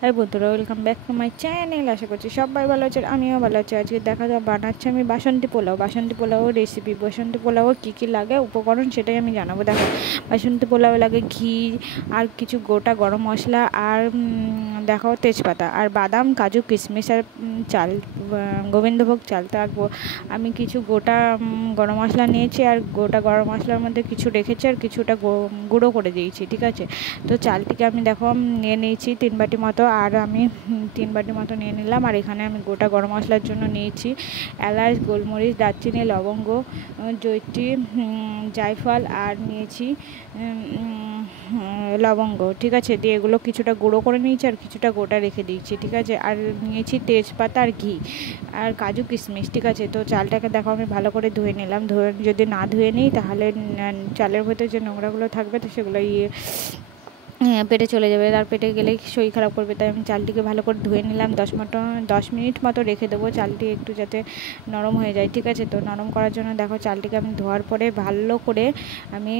High বন্ধুরা, welcome back to my channel. আশা করছি সবাই ভালো আছে, আমিও ভালো আছি। আজকে দেখা যাক বানাচ্ছি আমি বাসন্তী পোলাও রেসিপি। বাসন্তী পোলাও কী কী লাগে উপকরণ সেটাই আমি জানাবো। দেখো, বাসন্তী পোলাও লাগে ঘি আর কিছু গোটা গরম মশলা আর দেখো তেজপাতা আর বাদাম, কাজু, কিশমিশ আর চাল, গোবিন্দভোগ চাল। তারপর আমি কিছু গোটা গরম মশলা নিয়েছি আর গোটা গরম মশলার মধ্যে কিছু রেখেছি আর কিছুটা গুঁড়ো করে দিয়েছি, ঠিক আছে। তো চালটিকে আমি দেখো নিয়ে নিয়েছি 3 বাটি মতো, আর আমি 3 বাটি মতো নিয়ে নিলাম। আর এখানে আমি গোটা গরম মশলার জন্য নিয়েছি এলাচ, গোলমরিচ, দারচিনি, লবঙ্গ, জয়িত্রী, জায়ফল আর নিয়েছি লবঙ্গ, ঠিক আছে। দিয়ে এগুলো কিছুটা গুঁড়ো করে নিয়েছি আর কিছুটা গোটা রেখে দিয়েছি, ঠিক আছে। আর নিয়েছি তেজপাতা আর ঘি আর কাজু, কিশমিশ, ঠিক আছে। তো চালটাকে দেখো আমি ভালো করে ধুয়ে নিলাম। যদি না ধুয়ে নিই তাহলে চালের ভেতরে যে নোংরাগুলো থাকবে তো সেগুলো পেটে চলে যাবে, আর পেটে গেলে শরীর খারাপ করবে। তাই আমি চালটিকে ভালো করে ধুয়ে নিলাম। 10 মিনিট মতো রেখে দেবো চালটি একটু যাতে নরম হয়ে যায়, ঠিক আছে। তো নরম করার জন্য দেখো চালটিকে আমি ধোয়ার পরে ভালো করে আমি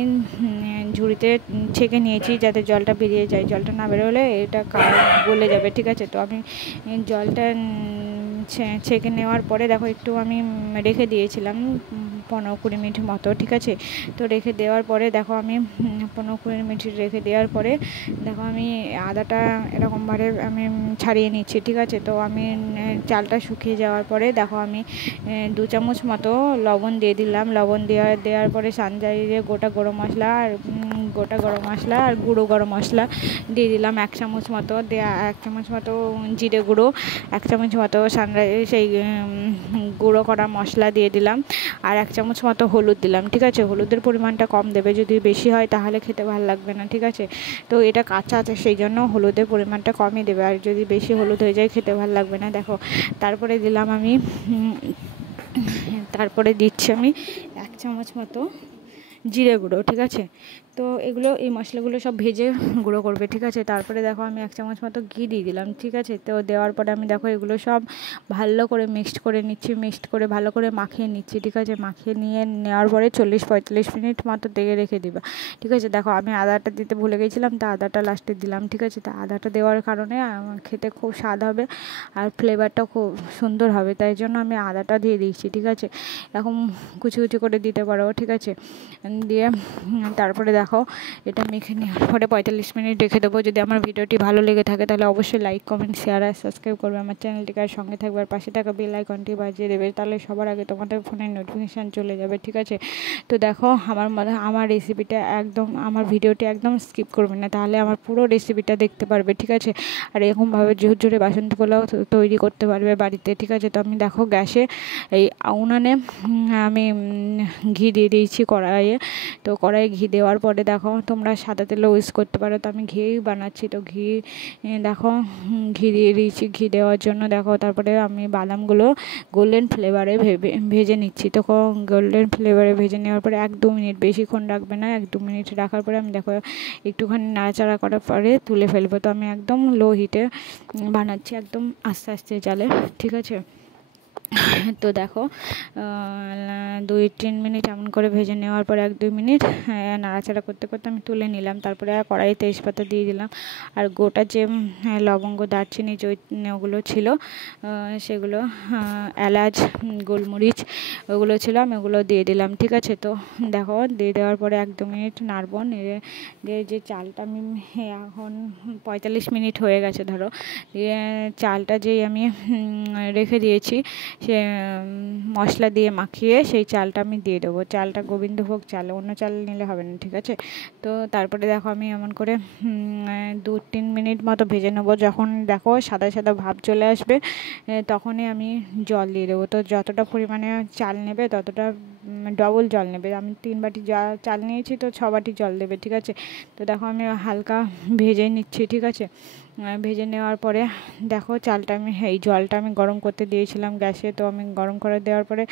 ঝুড়িতে ছেঁকে নিয়েছি যাতে জলটা বেরিয়ে যায়। জলটা না বেরোলে এটা গলে যাবে, ঠিক আছে। তো আমি জলটা ছেঁকে নেওয়ার পরে দেখো একটু আমি রেখে দিয়েছিলাম 15-20 মিনিট মতো, ঠিক আছে। তো রেখে দেওয়ার পরে দেখো আমি 15-20 মিনিট রেখে দেওয়ার পরে দেখো আমি আদাটা এরকমভাবে আমি ছাড়িয়ে নিচ্ছি, ঠিক আছে। তো আমি চালটা শুকিয়ে যাওয়ার পরে দেখো আমি 2 চামচ মতো লবণ দিয়ে দিলাম। লবণ দেওয়ার পরে সানজাইরে গোটা গরম মশলা আর গুঁড়ো গরম মশলা দিয়ে দিলাম 1 চামচ মতো। 1 চামচ মতো জিরে গুঁড়ো, 1 চামচ মতো সেই গুঁড়ো করা মশলা দিয়ে দিলাম আর 1 চামচ মতো হলুদ দিলাম, ঠিক আছে। হলুদের পরিমাণটা কম দেবে, যদি বেশি হয় তাহলে খেতে ভালো লাগবে না, ঠিক আছে। তো এটা কাঁচা আছে সেই জন্য হলুদের পরিমাণটা কমই দেবে, আর যদি বেশি হলুদ হয়ে যায় খেতে ভালো লাগবে না। দেখো তারপরে দিচ্ছি আমি 1 চামচ মতো জিরে গুঁড়ো, ঠিক আছে। তো এই মশলাগুলো সব ভেজে গুঁড়ো করবে, ঠিক আছে। তারপরে দেখো আমি 1 চামচ মতো ঘি দিয়ে দিলাম, ঠিক আছে। তো দেওয়ার পরে আমি দেখো এগুলো সব ভালো করে মিক্সড করে ভালো করে মাখিয়ে নিচ্ছি, ঠিক আছে। মাখিয়ে নেওয়ার পরে 40-45 মিনিট মতো রেখে দিবা, ঠিক আছে। দেখো আমি আদাটা দিতে ভুলে গেছিলাম, তো আদাটা লাস্টে দিলাম, ঠিক আছে। তো আদাটা দেওয়ার কারণে আমার খেতে খুব স্বাদ হবে আর ফ্লেভারটাও খুব সুন্দর হবে, তাই জন্য আমি আদাটা দিয়ে দিয়েছি, ঠিক আছে। এখন কুচি কুচি করে দিতে পারো, ঠিক আছে। দিয়ে তারপরে দেখো এটা মেখে নেওয়ার পরে 45 মিনিট রেখে দেবো। যদি আমার ভিডিওটি ভালো লেগে থাকে তাহলে অবশ্যই লাইক, কমেন্ট, শেয়ার আর সাবস্ক্রাইব করবে আমার চ্যানেলটিকে, আর সঙ্গে থাকবে আর পাশে থাকা বেল আইকনটি বাজিয়ে দেবে, তাহলে সবার আগে তোমাদের ফোনে নোটিফিকেশান চলে যাবে, ঠিক আছে। তো দেখো আমার রেসিপিটা একদম, আমার ভিডিওটি একদম স্কিপ করবে না, তাহলে আমার পুরো রেসিপিটা দেখতে পারবে, ঠিক আছে। আর এরকমভাবে ঝুরঝুরে বাসন্তী পোলাও তৈরি করতে পারবে বাড়িতে, ঠিক আছে। তো আমি দেখো গ্যাসে এই উনানে আমি ঘি দিয়ে দিয়েছি কড়াইয়ে। তো কড়াইয়ে ঘি দেওয়ার পরে দেখো তোমরা সাদা তেলও ইউজ করতে পারো, তো আমি ঘিই বানাচ্ছি। তো দেখো ঘি দিয়ে দিয়েছি। ঘি দেওয়ার জন্য দেখো তারপরে আমি বাদামগুলো গোল্ডেন ফ্লেভারে ভেজে নিচ্ছি। তো গোল্ডেন ফ্লেভারে ভেজে নেওয়ার পরে 1-2 মিনিট, বেশিক্ষণ রাখবে না, 1-2 মিনিট রাখার পরে আমি দেখো একটুখানি নাড়াচাড়া করার পরে তুলে ফেলবো। তো আমি একদম লো হিটে বানাচ্ছি, একদম আস্তে আস্তে চালে, ঠিক আছে। তো দেখো 2-3 মিনিট এমন করে ভেজে নেওয়ার পর 1-2 মিনিট নাড়াচাড়া করতে করতে আমি তুলে নিলাম। তারপরে কড়াইতে তেজপাতা দিয়ে দিলাম আর গোটা যে লবঙ্গ, দারচিনি, ওগুলো ছিল সেগুলো, এলাচ, গোলমরিচ ওগুলো ছিল, আমি ওগুলো দিয়ে দিলাম, ঠিক আছে। তো দেখো দিয়ে দেওয়ার পরে 1-2 মিনিট নাড়বো। নেড়ে দিয়ে যে চালটা আমি এখন 45 মিনিট হয়ে গেছে ধরো, চালটা যেই আমি রেখে দিয়েছি সে মশলা দিয়ে মাখিয়ে সেই চালটা আমি দিয়ে দেবো। চালটা গোবিন্দভোগ চাল, অন্য চাল নিলে হবে না, ঠিক আছে। তো তারপরে দেখো আমি এমন করে 2-3 মিনিট মতো ভেজে নেবো। যখন দেখো সাদা সাদা ভাব চলে আসবে তখনই আমি জল দিয়ে দেবো। তো যতটা পরিমাণে চাল নেবে ততটা ডবল জল নেবে। আমি 3 বাটি চাল নিয়েছি, তো 6 বাটি জল দেবে, ঠিক আছে। তো দেখো আমি হালকা ভেজে নিচ্ছি, ঠিক আছে। ভেজে নেওয়ার পরে দেখো এই জলটা আমি গরম করতে দিয়েছিলাম গ্যাসে। তো আমি গরম করে দেওয়ার পরে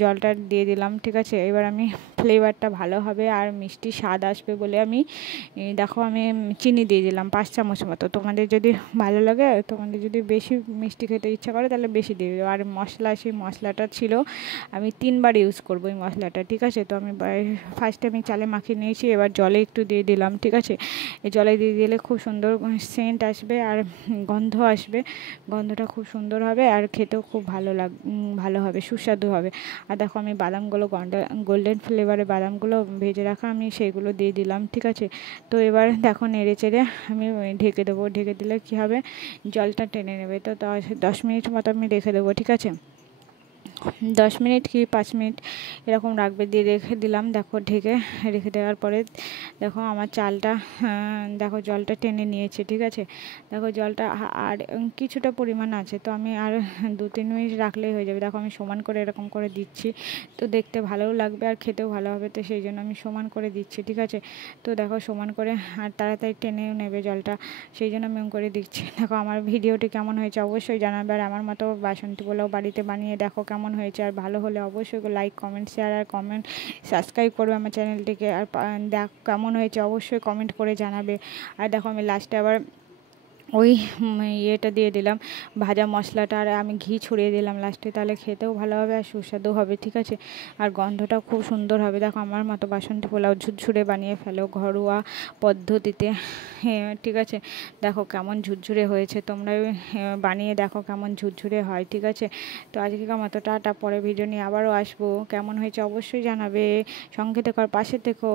জলটা দিয়ে দিলাম, ঠিক আছে। এবার আমি ফ্লেভারটা ভালো হবে আর মিষ্টি স্বাদ আসবে বলে আমি দেখো আমি চিনি দিয়ে দিলাম 5 চামচ মতো। তোমাদের যদি ভালো লাগে, তোমাদের যদি বেশি মিষ্টি খেতে ইচ্ছা করে তাহলে বেশি দিয়ে দেবো। আর সেই মশলাটা ছিল আমি 3 বার ইউজ করবো এই মশলাটা, ঠিক আছে। তো আমি ফার্স্টে আমি চালে মাখিয়ে নিয়েছি, এবার জলে একটু দিয়ে দিলাম, ঠিক আছে। এই জলে দিয়ে দিলে খুব সুন্দর সেন্ট আসবে আর গন্ধ আসবে, গন্ধটা খুব সুন্দর হবে আর খেতেও খুব ভালো হবে, সুস্বাদু হবে। আর দেখো আমি বাদামগুলো গোল্ডেন ফ্লেভারের বাদামগুলো ভেজে রাখা আমি সেইগুলো দিয়ে দিলাম, ঠিক আছে। তো এবার দেখো নেড়ে চেড়ে আমি ঢেকে দেবো, ঢেকে দিলে কী হবে, জলটা টেনে নেবে। তো 10 মিনিট মতো আমি রেখে দেবো, ঠিক আছে। 10 মিনিট কি 5 মিনিট এরকম রাখবে, দিয়ে রেখে দিলাম। দেখো ঢেকে রেখে দেওয়ার পরে দেখো আমার চালটা দেখো জলটা টেনে নিয়েছে, ঠিক আছে। দেখো জলটা আর কিছুটা পরিমাণ আছে, তো আমি আর 2-3 মিনিট রাখলেই হয়ে যাবে। দেখো আমি সমান করে এরকম করে দিচ্ছি, তো দেখতে ভালোও লাগবে আর খেতেও ভালো হবে, তো সেই জন্য আমি সমান করে দিচ্ছি, ঠিক আছে। তো দেখো সমান করে আর তাড়াতাড়ি টেনেও নেবে জলটা, সেই জন্য আমি করে দিচ্ছি। দেখো আমার ভিডিওটি কেমন হয়েছে অবশ্যই জানাবে, আর আমার মতো বাসন্তী পোলাও বাড়িতে বানিয়ে দেখো কেমন হয়েছে, আর ভালো হলে অবশ্যই লাইক কমেন্ট শেয়ার আর সাবস্ক্রাইব করবে আমার চ্যানেলটিকে। আর দেখ কেমন হয়েছে অবশ্যই কমেন্ট করে জানাবে। আর দেখো আমি লাস্টে আবার ওই ইয়েটা দিয়ে দিলাম, ভাজা মশলাটা, আর আমি ঘি ছড়িয়ে দিলাম লাস্টে, তাহলে খেতেও ভালো হবে আর সুস্বাদু হবে, ঠিক আছে। আর গন্ধটাও খুব সুন্দর হবে। দেখো আমার মতো বাসন্তী পোলাও ঝুরঝুরে বানিয়ে ফেলো ঘরোয়া পদ্ধতিতে, হ্যাঁ ঠিক আছে। দেখো কেমন ঝুরঝুরে হয়েছে, তোমরা বানিয়ে দেখো কেমন ঝুরঝুরে হয়, ঠিক আছে। তো আজকে মতো টাটা, পরে ভিডিও নিয়ে আবারও আসবো, কেমন হয়েছে অবশ্যই জানাবে, সঙ্গে থেকো আর পাশে থেকো।